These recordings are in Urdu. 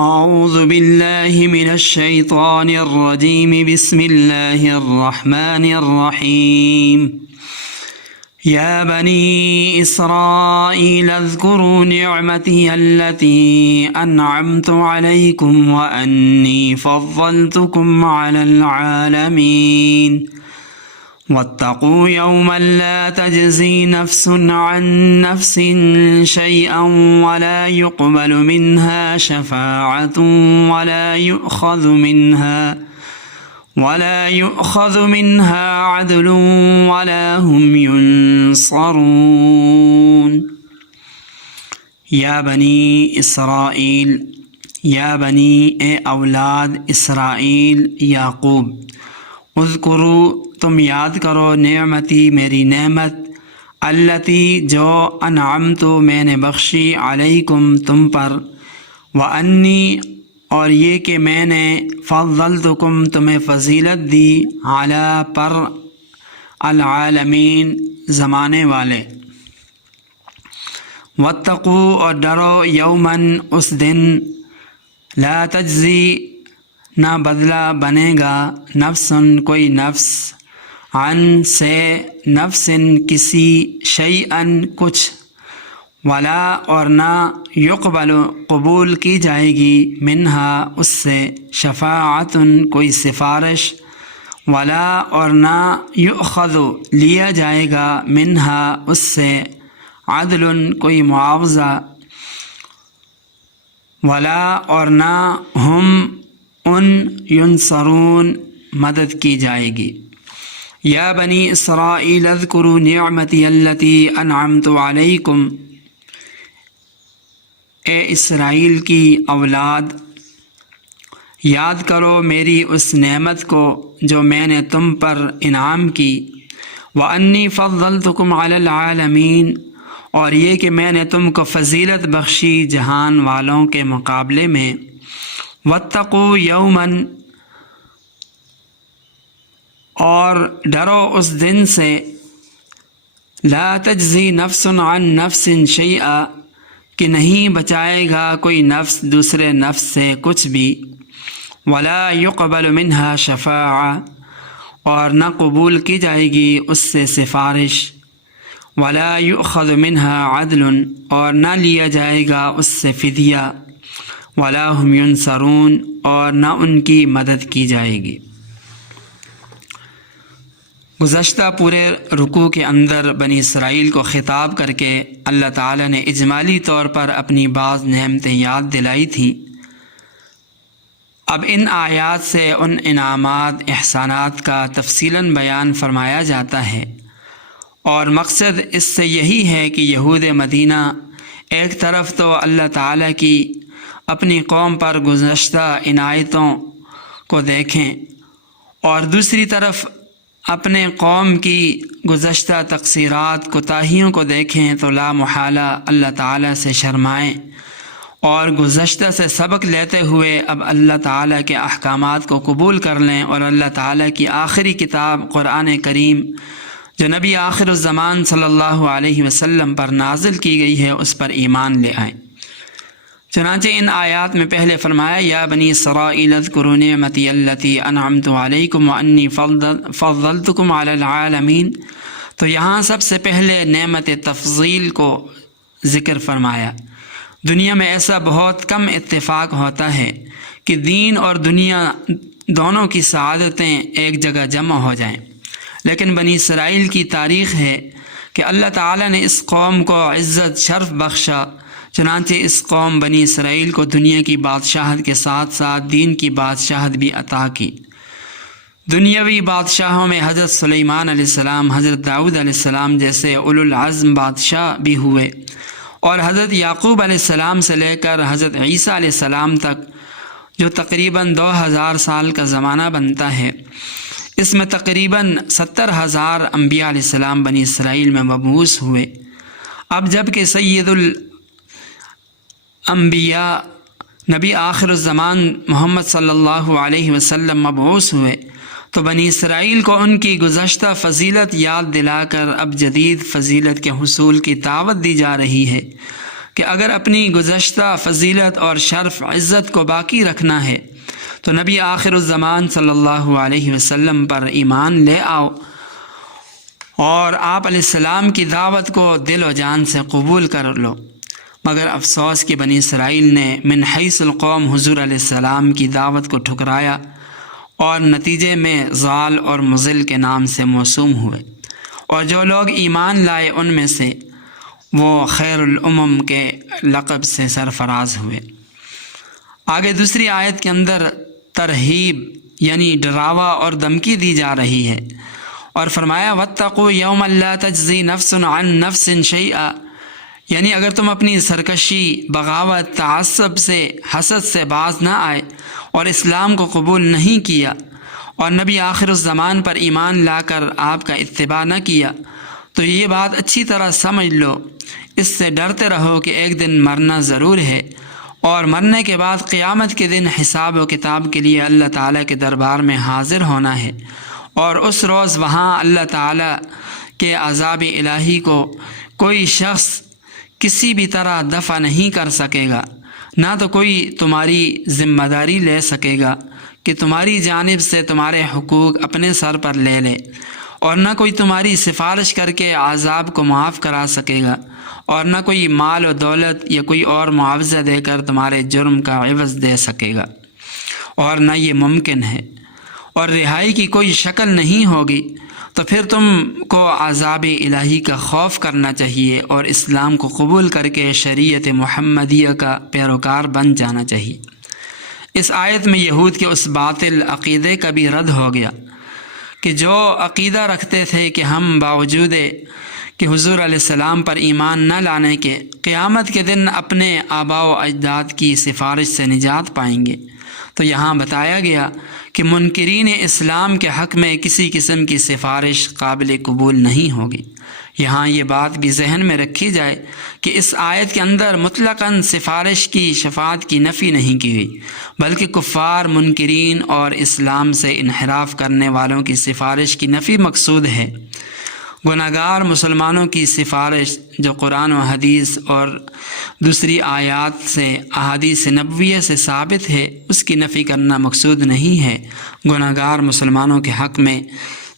اعوذ باللہ من الشیطان الرجیم بسم اللہ الرحمن الرحیم یا بنی اسرائیل اذکروا نعمتی التي انعمت علیکم وانی فضلتکم علی العالمین واتقوا يوما لا تجزي نفس عن نفس شيئا ولا يقبل منها شفاعة ولا يؤخذ منها عدل ولا هم ينصرون یا بنی اسرائیل، یا بنی اے اولاد اسرائیل یعقوب، اذکروا تم یاد کرو نعمتی میری نعمت، التی جو انعمت میں نے بخشی علیکم تم پر، وانی اور یہ کہ میں نے فضلتکم تمہیں فضیلت دی، علی پر العالمین زمانے والے، واتقوا اور ڈرو یومن اس دن، لا تجزی نہ بدلہ بنے گا، نفسن کوئی نفس، عن سے نفس کسی، شیئن کچھ، ولا اور نہ، یقبل قبول کی جائے گی، منہا اس سے، شفاعتن کوئی سفارش، ولا اور نہ، یؤخذ لیا جائے گا، منہا اس سے، عدل کوئی معاوضہ، ولا اور نہ، ہم ان، ینصرون مدد کی جائے گی۔ یا بنی اسرائیل اذکروا نعمتی التی انعمت علیکم، اے اسرائیل کی اولاد یاد کرو میری اس نعمت کو جو میں نے تم پر انعام کی، وانی فضلتکم علی العالمین اور یہ کہ میں نے تم کو فضیلت بخشی جہان والوں کے مقابلے میں، واتقوا یومن اور ڈرو اس دن سے، لا تجزی نفس عن نفس شیئا کہ نہیں بچائے گا کوئی نفس دوسرے نفس سے کچھ بھی، ولا یقبل منہا شفاعہ اور نہ قبول کی جائے گی اس سے سفارش، ولا یؤخذ منہا عدل اور نہ لیا جائے گا اس سے فدیہ، ولا هم ینصرون اور نہ ان کی مدد کی جائے گی۔ گزشتہ پورے رکوع کے اندر بنی اسرائیل کو خطاب کر کے اللہ تعالیٰ نے اجمالی طور پر اپنی بعض نعمتیں یاد دلائی تھیں۔ اب ان آیات سے ان انعامات احسانات کا تفصیلاً بیان فرمایا جاتا ہے، اور مقصد اس سے یہی ہے کہ یہود مدینہ ایک طرف تو اللہ تعالیٰ کی اپنی قوم پر گزشتہ عنایتوں کو دیکھیں، اور دوسری طرف اپنے قوم کی گزشتہ تقصیرات کوتاہیوں کو دیکھیں تو لا محالہ اللہ تعالیٰ سے شرمائیں، اور گزشتہ سے سبق لیتے ہوئے اب اللہ تعالیٰ کے احکامات کو قبول کر لیں، اور اللہ تعالیٰ کی آخری کتاب قرآن کریم جو نبی آخر الزمان صلی اللہ علیہ وسلم پر نازل کی گئی ہے اس پر ایمان لے آئیں۔ چنانچہ ان آیات میں پہلے فرمایا یا بنی اسرائیل اذکروا نعمتی التی انعمت علیکم وانی فضلتکم علی العالمین، تو یہاں سب سے پہلے نعمت تفضیل کو ذکر فرمایا۔ دنیا میں ایسا بہت کم اتفاق ہوتا ہے کہ دین اور دنیا دونوں کی سعادتیں ایک جگہ جمع ہو جائیں، لیکن بنی اسرائیل کی تاریخ ہے کہ اللہ تعالیٰ نے اس قوم کو عزت شرف بخشا، چنانچہ اس قوم بنی اسرائیل کو دنیا کی بادشاہت کے ساتھ ساتھ دین کی بادشاہت بھی عطا کی۔ دنیاوی بادشاہوں میں حضرت سلیمان علیہ السلام، حضرت داؤد علیہ السلام جیسے اولو العزم بادشاہ بھی ہوئے، اور حضرت یعقوب علیہ السلام سے لے کر حضرت عیسیٰ علیہ السلام تک جو تقریباً 2000 سال کا زمانہ بنتا ہے، اس میں تقریباً 70,000 انبیاء علیہ السلام بنی اسرائیل میں مبعوث ہوئے۔ اب جب کہ سید الانبیاء نبی آخر الزمان محمد صلی اللہ علیہ وسلم مبعوث ہوئے تو بنی اسرائیل کو ان کی گزشتہ فضیلت یاد دلا کر اب جدید فضیلت کے حصول کی دعوت دی جا رہی ہے کہ اگر اپنی گزشتہ فضیلت اور شرف عزت کو باقی رکھنا ہے تو نبی آخر الزمان صلی اللہ علیہ وسلم پر ایمان لے آؤ اور آپ علیہ السلام کی دعوت کو دل و جان سے قبول کر لو۔ مگر افسوس کہ بنی اسرائیل نے من حیث القوم حضور علیہ السلام کی دعوت کو ٹھکرایا اور نتیجے میں ضال اور مضل کے نام سے موسوم ہوئے، اور جو لوگ ایمان لائے ان میں سے وہ خیر الامم کے لقب سے سرفراز ہوئے۔ آگے دوسری آیت کے اندر ترہیب یعنی ڈراوا اور دھمکی دی جا رہی ہے، اور فرمایا واتقوا یوما لا تجزی نفس عن نفس شیئا، یعنی اگر تم اپنی سرکشی، بغاوت، تعصب سے، حسد سے باز نہ آئے اور اسلام کو قبول نہیں کیا اور نبی آخر الزمان پر ایمان لا کر آپ کا اتباع نہ کیا، تو یہ بات اچھی طرح سمجھ لو، اس سے ڈرتے رہو کہ ایک دن مرنا ضرور ہے، اور مرنے کے بعد قیامت کے دن حساب و کتاب کے لیے اللہ تعالیٰ کے دربار میں حاضر ہونا ہے، اور اس روز وہاں اللہ تعالیٰ کے عذاب الہی کو کوئی شخص کسی بھی طرح دفع نہیں کر سکے گا، نہ تو کوئی تمہاری ذمہ داری لے سکے گا کہ تمہاری جانب سے تمہارے حقوق اپنے سر پر لے لے، اور نہ کوئی تمہاری سفارش کر کے عذاب کو معاف کرا سکے گا، اور نہ کوئی مال و دولت یا کوئی اور معاوضہ دے کر تمہارے جرم کا عوض دے سکے گا، اور نہ یہ ممکن ہے، اور رہائی کی کوئی شکل نہیں ہوگی۔ تو پھر تم کو عذاب الہی کا خوف کرنا چاہیے اور اسلام کو قبول کر کے شریعت محمدیہ کا پیروکار بن جانا چاہیے۔ اس آیت میں یہود کے اس باطل عقیدے کا بھی رد ہو گیا کہ جو عقیدہ رکھتے تھے کہ ہم باوجود کہ حضور علیہ السلام پر ایمان نہ لانے کے قیامت کے دن اپنے آباء و اجداد کی سفارش سے نجات پائیں گے، تو یہاں بتایا گیا کہ منکرین اسلام کے حق میں کسی قسم کی سفارش قابل قبول نہیں ہوگی۔ یہاں یہ بات بھی ذہن میں رکھی جائے کہ اس آیت کے اندر مطلقاً سفارش کی، شفاعت کی نفی نہیں کی گئی، بلکہ کفار، منکرین اور اسلام سے انحراف کرنے والوں کی سفارش کی نفی مقصود ہے۔ گناہگار مسلمانوں کی سفارش جو قرآن و حدیث اور دوسری آیات سے، احادیث نبویہ سے ثابت ہے، اس کی نفی کرنا مقصود نہیں ہے۔ گناہگار مسلمانوں کے حق میں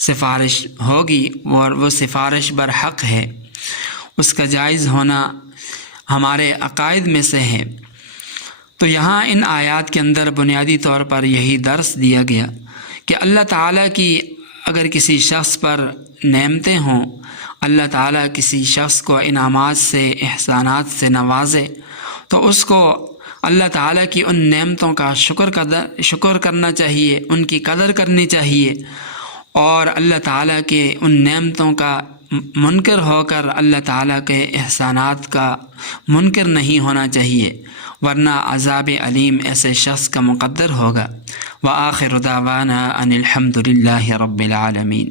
سفارش ہوگی اور وہ سفارش برحق ہے، اس کا جائز ہونا ہمارے عقائد میں سے ہے۔ تو یہاں ان آیات کے اندر بنیادی طور پر یہی درس دیا گیا کہ اللہ تعالیٰ کی اگر کسی شخص پر نعمتیں ہوں، اللہ تعالیٰ کسی شخص کو انعامات سے، احسانات سے نوازے، تو اس کو اللہ تعالیٰ کی ان نعمتوں کا شکر کرنا چاہیے، ان کی قدر کرنی چاہیے، اور اللہ تعالیٰ کے ان نعمتوں کا منکر ہو کر اللہ تعالیٰ کے احسانات کا منکر نہیں ہونا چاہیے، ورنہ عذاب علیم ایسے شخص کا مقدر ہوگا۔ وآخر دعوانا ان الحمد للہ رب العالمین۔